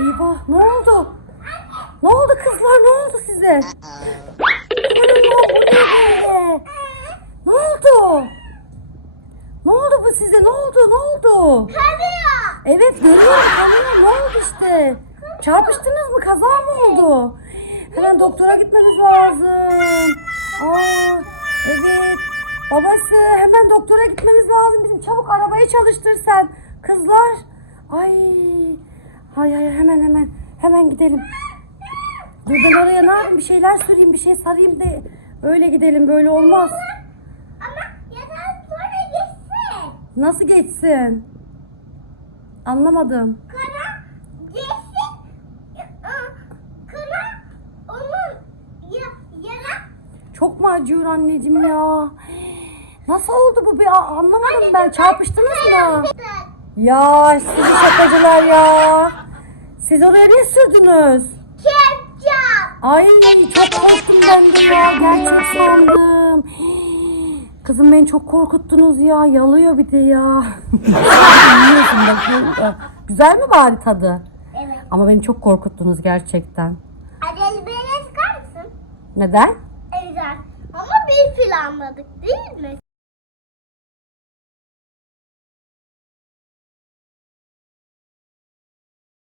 Eyvah ne oldu? Ne oldu kızlar ne oldu size? Bu ne oldu? Ne oldu bu size? Ne oldu? Ne oldu? Kanıyor. Evet görüyorum kanıyor. Ne oldu işte? Çarpıştınız mı? Kaza mı oldu? Hemen doktora gitmemiz lazım. Aa, evet. Babası hemen doktora gitmemiz lazım. Bizim çabuk arabayı çalıştır sen. Kızlar. Ay. Hay hay hemen hemen. Hemen gidelim. Dur ben oraya ne yapayım? Bir şeyler süreyim, bir şey sarayım de öyle gidelim. Böyle olmaz. Ama yatağa sonra geçsin. Nasıl geçsin? Anlamadım. Kana geçsin. Aa, Kana onun ya, yara. Çok mu acıyor anneciğim ya? Nasıl oldu bu? Bir anlamadım ben. Çarpıştınız mı? Ya sizi şakacılar ya. Siz oraya ne sürdünüz? Ketçap. Ay çok korktum ben de ya. Gerçek sandım. Kızım beni çok korkuttunuz ya. Yalıyor bir de ya. Yiyorsun da. Güzel mi bari tadı? Evet. Ama beni çok korkuttunuz gerçekten. Adel beni çıkar mısın? Neden? Evet. Ama bir planladık değil mi?